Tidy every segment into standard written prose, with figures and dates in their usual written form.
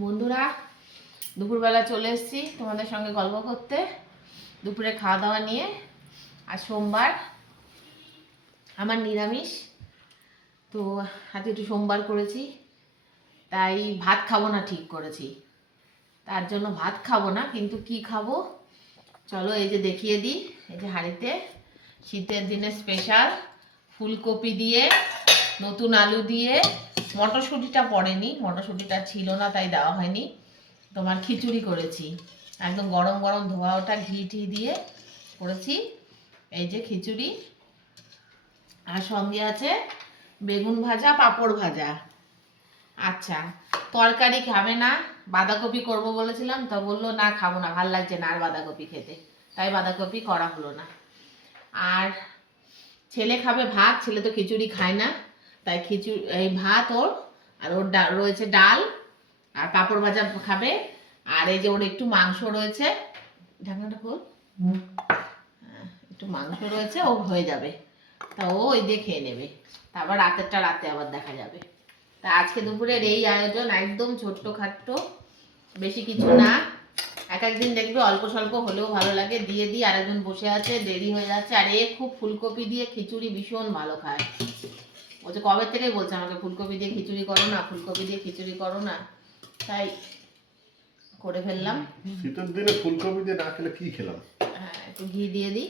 বন্ধুরা, দুপুরবেলা চলে এসেছি তোমাদের সঙ্গে গল্প করতে, দুপুরে খাওয়া দাওয়া নিয়ে। আর সোমবার, আমার নিরামিষ, তো আজকে একটু সোমবার করেছি, তাই ভাত খাবো না ঠিক করেছি। তার জন্য ভাত খাবো না, কিন্তু কি খাবো চলো এই যে দেখিয়ে দিই। এই যে হাঁড়িতে শীতের দিনে স্পেশাল ফুলকপি দিয়ে, নতুন আলু দিয়ে, মটরশুঁটিটা পড়েনি, মটরশুঁটিটা ছিল না তাই দেওয়া হয়নি, তোমার খিচুড়ি করেছি। একদম গরম গরম ধোয়া ওটা ঘি টি দিয়ে করেছি। এই যে খিচুড়ি, আর সঙ্গে আছে বেগুন ভাজা, পাঁপড় ভাজা। আচ্ছা, তরকারি খাবে না, বাঁধাকপি করব বলেছিলাম, তো বললো না খাবো না, ভাল লাগছে না আর বাঁধাকপি খেতে, তাই বাঁধাকপি করা হলো না। আর ছেলে খাবে ভাত, ছেলে তো খিচুড়ি খায় না, তাই খিচুড়ি এই ভাত ওর, আর ওর রয়েছে ডাল, আর পাঁপড় ভাজা খাবে। আর এই যে ওর একটু মাংস রয়েছে, ঢাকনাটা খোল, একটু মাংস রয়েছে, ও হয়ে যাবে, তা ও ওই দিয়ে খেয়ে নেবে, তারপর রাতেরটা রাতে আবার দেখা যাবে। তা আজকে দুপুরের এই আয়োজন একদম ছোট্ট খাট্ট, বেশি কিছু না। এক একদিন দেখবে অল্প স্বল্প হলেও ভালো লাগে, দিয়ে দিই। আরেকজন বসে আছে, দেরি হয়ে যাচ্ছে, আর এ খুব ফুলকপি দিয়ে খিচুড়ি ভীষণ ভালো খায়। ও যে কবে থেকেই বলছে আমাকে ফুলকপি দিয়ে খিচুড়ি করো না, ফুলকপি দিয়ে খিচুড়ি করো না, তাই করে ফেললাম। শীতের দিনে ফুলকপি দিয়ে না খেলে কি খেলাম? হ্যাঁ, একটু ঘি দিয়ে দিই।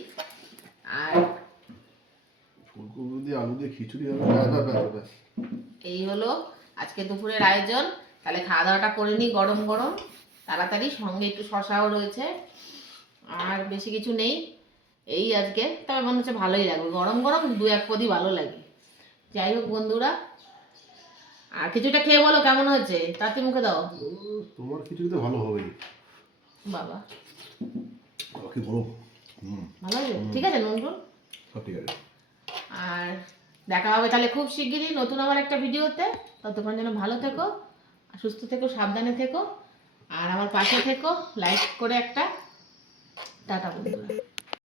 আর ফুলকপি দিয়ে আলু দিয়ে খিচুড়ি হবে, ব্যাস। এই হলো আজকে দুপুরের আয়োজন। তাহলে খাওয়া দাওয়াটা করে নিই গরম গরম তাড়াতাড়ি, সঙ্গে একটু শশাও রয়েছে, আর বেশি কিছু নেই। এই আজকে তবে মনে হচ্ছে ভালোই লাগবে, গরম গরম দু এক পদই ভালো লাগে। যাই হোক বন্ধুরা, আর কিছুটা খেয়ে বলো কেমন হয়েছে, তাতে মুখে দাও। তোমার খিচুড়ি তো ভালো হবেই বাবা, কি বলো, ভালো হবে, ঠিক আছে, নুন টুন সব ঠিক আছে। আর দেখা হবে তাহলে খুব শিগগিরই নতুন আবার একটা ভিডিওতে। ততক্ষণ যেন ভালো থেকো, সুস্থ থেকো, সাবধানে থেকো, আর আমার পাশে থেকো, লাইক করে একটা টাটা বন্ধুরা।